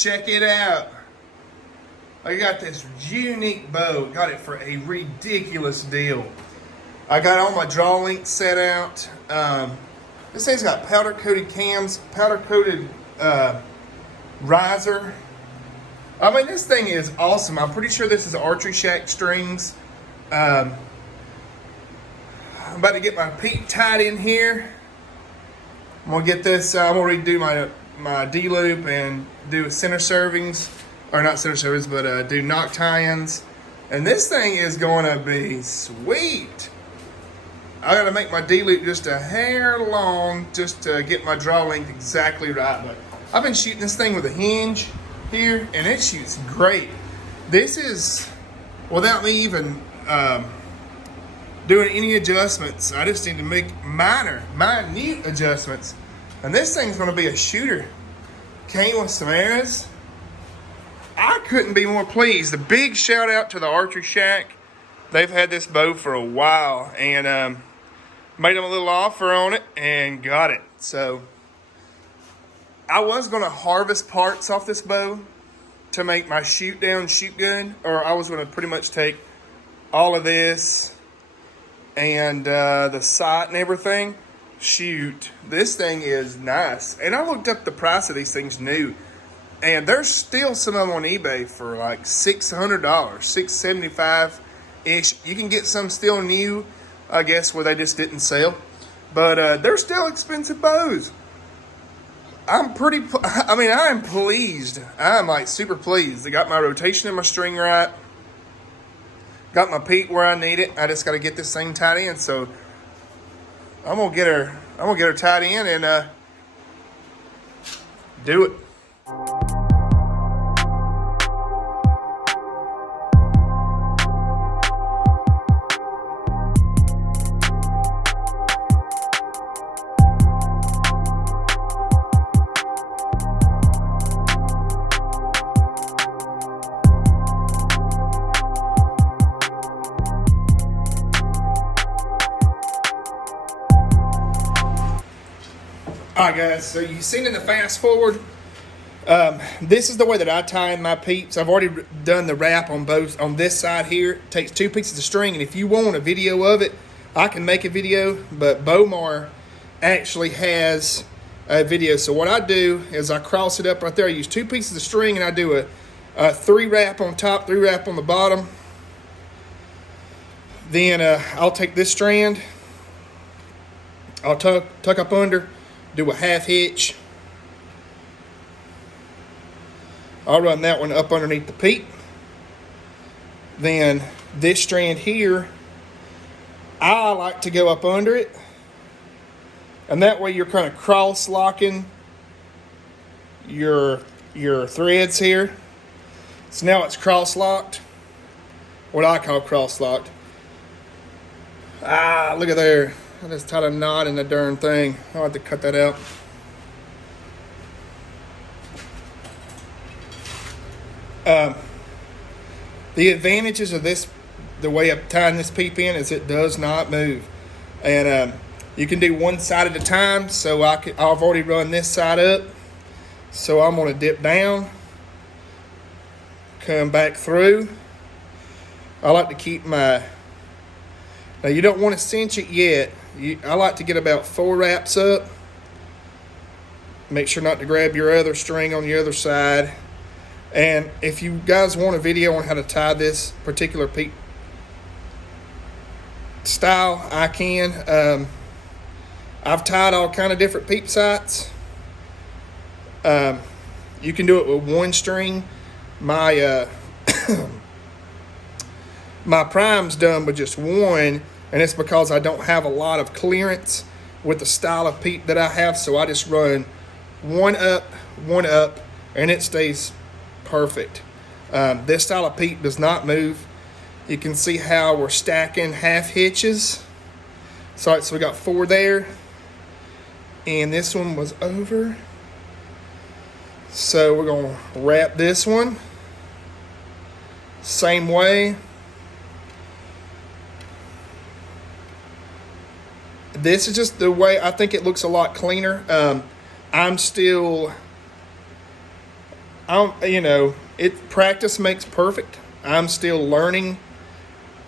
check it out. I got this unique bow. Got it for a ridiculous deal. I got all my draw links set out. This thing's got powder coated cams, powder coated riser. I mean, this thing is awesome. I'm pretty sure this is Archery Shack strings. I'm about to get my peak tied in here. I'm gonna get this. I'm gonna redo my D loop and do center servings, or not center servings, but do knock tie-ins. And this thing is gonna be sweet. I gotta make my D loop just a hair long, just to get my draw length exactly right. But I've been shooting this thing with a hinge here, and it shoots great. This is without me even doing any adjustments. I just need to make minute adjustments. And this thing's gonna be a shooter. Came with some arrows. I couldn't be more pleased. A big shout out to the Archery Shack. They've had this bow for a while, and made them a little offer on it and got it. So I was gonna harvest parts off this bow to make my shoot down shoot good, or I was gonna pretty much take all of this and the sight and everything. Shoot, this thing is nice. And I looked up the price of these things new, and there's still some of them on eBay for like $600, $675-ish. You can get some still new, I guess, where they just didn't sell. But they're still expensive bows. I am pleased. I'm like super pleased. I got my rotation in my string right. Got my peak where I need it. I just got to get this thing tied in. So I'm gonna get her tied in and do it. Alright guys, so you've seen in the fast forward, this is the way that I tie in my peeps. I've already done the wrap on both. On this side here, it takes 2 pieces of string, and if you want a video of it, I can make a video, but Bomar actually has a video. So what I do is I cross it up right there. I use 2 pieces of string, and I do a 3 wrap on top, 3 wrap on the bottom. Then I'll take this strand, I'll tuck up under, do a half hitch. I'll run that one up underneath the peak. Then this strand here, I like to go up under it. And that way you're kind of cross-locking your threads here. So now it's cross-locked. What I call cross-locked. Look at there. I just tied a knot in the darn thing. I'll have to cut that out. The advantages of this, the way I'm tying this peep in, is it does not move. And you can do one side at a time. So I've already run this side up. So I'm going to dip down, come back through. I like to keep my... Now you don't want to cinch it yet. I like to get about 4 wraps up. Make sure not to grab your other string on the other side. And if you guys want a video on how to tie this particular peep style, I can. I've tied all kind of different peep sights. You can do it with 1 string. My my prime's done with just 1. And it's because I don't have a lot of clearance with the style of peep that I have. So I just run 1 up, and it stays perfect. This style of peep does not move. You can see how we're stacking half hitches. So we got 4 there. And this one was over. So we're going to wrap this one. Same way. This is just the way I think it looks a lot cleaner. I'm still practice makes perfect. I'm still learning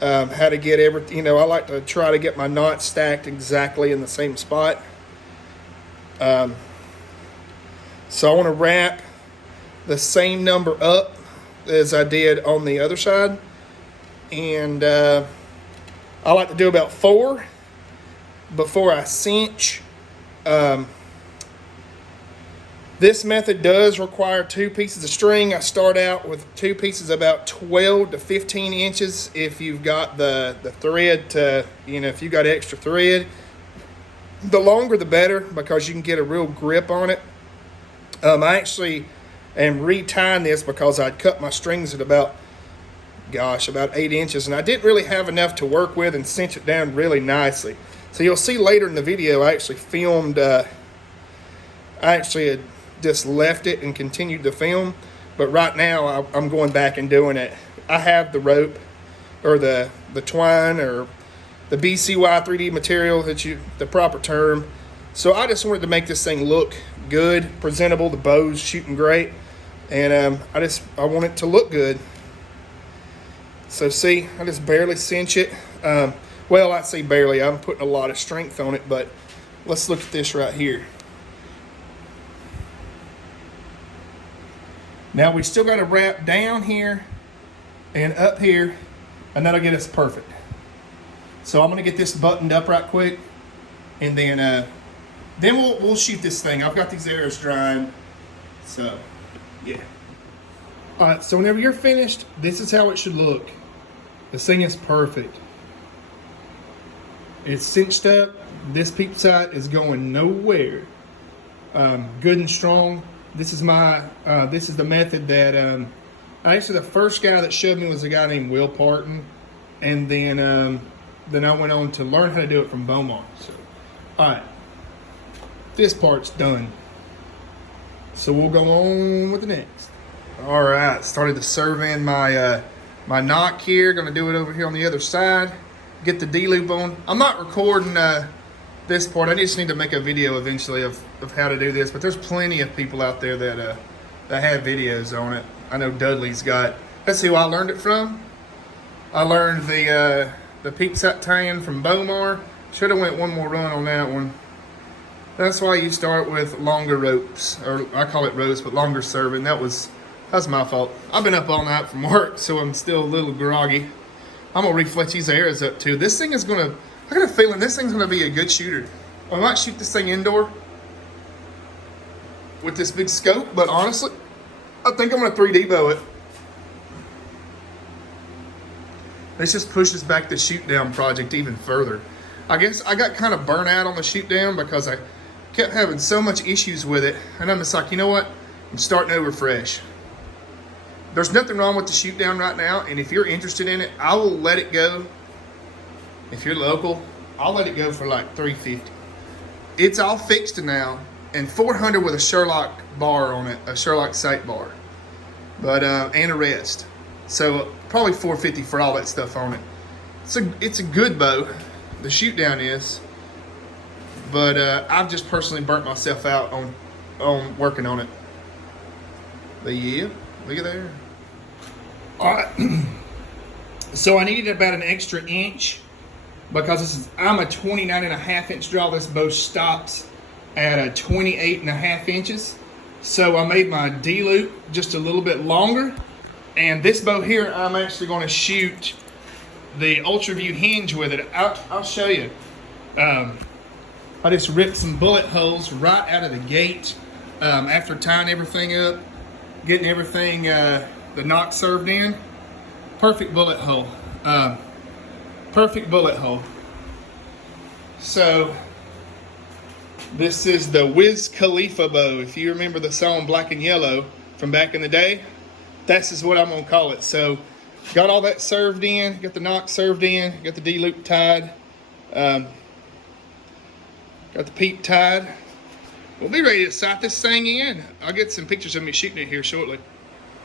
how to get everything. I like to try to get my knots stacked exactly in the same spot. So I want to wrap the same number up as I did on the other side. And I like to do about 4 before I cinch. This method does require 2 pieces of string. I start out with 2 pieces about 12 to 15 inches if you've got the thread to, if you've got extra thread. The longer the better, because you can get a real grip on it. I actually am retying this because I'd cut my strings at about 8 inches, and I didn't really have enough to work with and cinch it down really nicely. So you'll see later in the video I actually filmed, I actually had just left it and continued to film, but right now I'm going back and doing it. I have the rope, or the twine, or the BCY 3D material, the proper term. So I just wanted to make this thing look good, presentable. The bow's shooting great, and I want it to look good. So see, I just barely cinch it. Well, I say barely. I'm putting a lot of strength on it, but let's look at this right here. Now we still got to wrap down here and up here, and that'll get us perfect. So I'm gonna get this buttoned up right quick, and then we'll shoot this thing. I've got these arrows drying, so yeah. All right, so whenever you're finished, this is how it should look. This thing is perfect. It's cinched up. This peep sight is going nowhere. Good and strong. This is the method that actually the first guy that showed me was a guy named Will Parton, and then I went on to learn how to do it from Beaumont. So, all right, this part's done. So we'll go on with the next. All right, started to serve in my my knock here. Gonna do it over here on the other side. Get the D-loop on. I'm not recording this part. I just need to make a video eventually of how to do this, but there's plenty of people out there that have videos on it. I know Dudley's got. Let's see who I learned it from. I learned the peep sight tying from Beaumont. Should have went one more run on that one. That's why you start with longer ropes, or I call it ropes, but longer serving. That's my fault. I've been up all night from work, so I'm still a little groggy. I'm gonna reflex these arrows up too. This thing is gonna, I got a feeling this thing's gonna be a good shooter. I might shoot this thing indoor with this big scope, but honestly, I think I'm gonna 3D bow it. This just pushes back the shoot down project even further. I guess I got kind of burnt out on the shoot down because I kept having so much issues with it, and I'm just like, you know what? I'm starting over fresh. There's nothing wrong with the shoot down right now, and if you're interested in it, I will let it go. If you're local, I'll let it go for like $350. It's all fixed now, and $400 with a Sherlock bar on it, a Sherlock sight bar, but and a rest. So probably $450 for all that stuff on it. It's a good bow. The shoot down is, but I've just personally burnt myself out on working on it. But yeah, look at there. All right. So I needed about an extra inch because I'm a 29.5-inch draw. This bow stops at a 28.5 inches. So I made my D loop just a little bit longer. And this bow here, I'm actually going to shoot the Ultra View hinge with it. I'll show you. I just ripped some bullet holes right out of the gate after tying everything up, getting everything, the knock served in. Perfect bullet hole. Perfect bullet hole. So this is the Wiz Khalifa bow. If you remember the song Black and Yellow from back in the day, this is what I'm gonna call it. So got all that served in, got the knock served in, got the D-loop tied, got the peep tied. We'll be ready to sight this thing in. I'll get some pictures of me shooting it here shortly.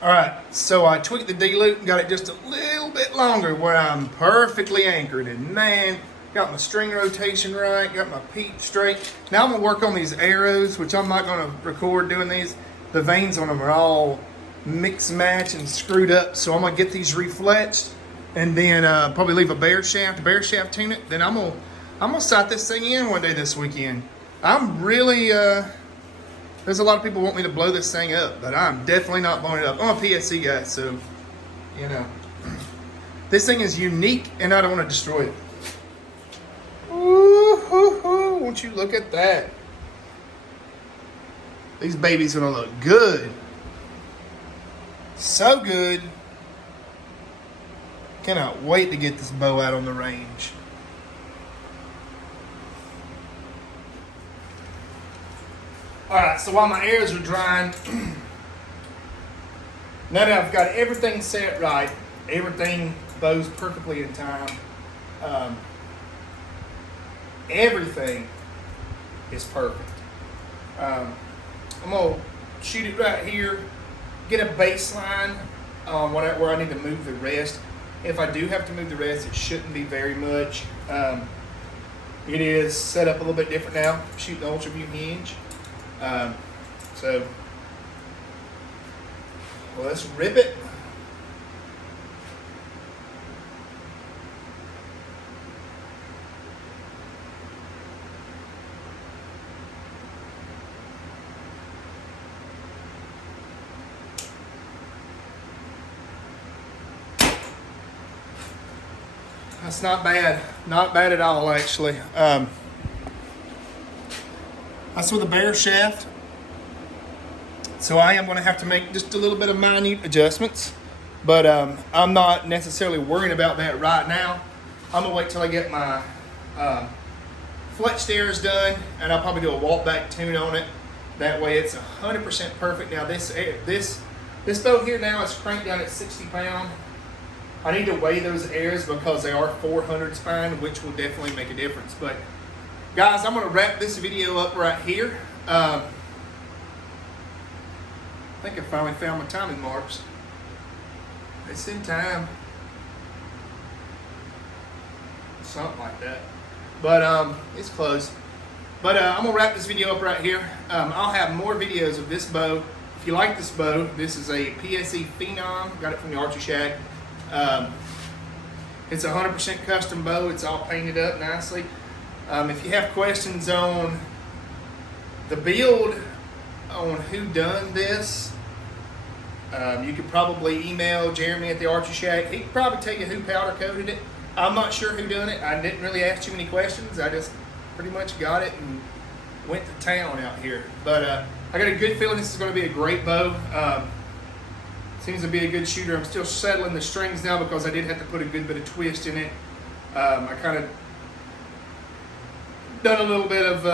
All right, so I tweaked the D-loop and got it just a little bit longer where I'm perfectly anchored. And man, got my string rotation right, got my peep straight. Now I'm gonna work on these arrows, which I'm not gonna record doing these. The vanes on them are all mix match and screwed up. So I'm gonna get these refletched and then probably leave a bare shaft tune it. Then I'm gonna sight this thing in one day this weekend. I'm really there's a lot of people want me to blow this thing up, but I'm definitely not blowing it up. I'm a PSE guy, so you know this thing is unique, and I don't want to destroy it. Ooh, won't you look at that? These babies gonna look good. So good. Cannot wait to get this bow out on the range. Alright, so while my airs are drying, now that I've got everything set right, everything bows perfectly in time, everything is perfect. I'm going to shoot it right here, get a baseline on where I need to move the rest. If I do have to move the rest, it shouldn't be very much. It is set up a little bit different now, shooting the Ultra View hinge. So let's rip it. That's not bad. Not bad at all, actually. That's with a bare shaft. So I am going to have to make just a little bit of minute adjustments. But I'm not necessarily worrying about that right now. I'm going to wait till I get my fletched airs done. And I'll probably do a walk back tune on it. That way it's 100% perfect. Now this bow here now is cranked down at 60 pounds. I need to weigh those airs because they are 400 spine, which will definitely make a difference. But guys, I'm going to wrap this video up right here. I think I finally found my timing marks. It's in time. Something like that. But it's close. But I'm going to wrap this video up right here. I'll have more videos of this bow. If you like this bow, this is a PSE Phenom. Got it from the Archery Shack. It's a 100% custom bow. It's all painted up nicely. If you have questions on the build, on who done this, you could probably email Jeremy at the Archery Shack. He could probably tell you who powder coated it. I'm not sure who done it. I didn't really ask too many questions. I just pretty much got it and went to town out here. But I got a good feeling this is going to be a great bow. Seems to be a good shooter. I'm still settling the strings now because I did have to put a good bit of twist in it. I kind of done a little bit of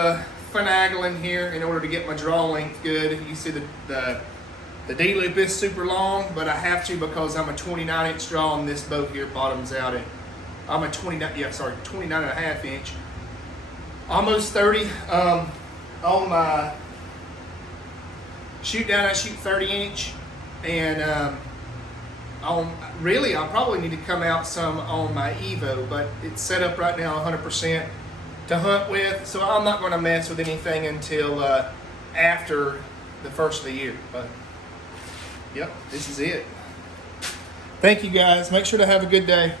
finagling here in order to get my draw length good. You see the D loop is super long, but I have to because I'm a 29-inch draw and this bow here bottoms out at, I'm a 29 and a half inch. Almost 30. On my shoot down, I shoot 30-inch. And I'll probably need to come out some on my Evo, but it's set up right now 100% to hunt with, so I'm not going to mess with anything until after the first of the year. But yep, this is it. Thank you guys. Make sure to have a good day.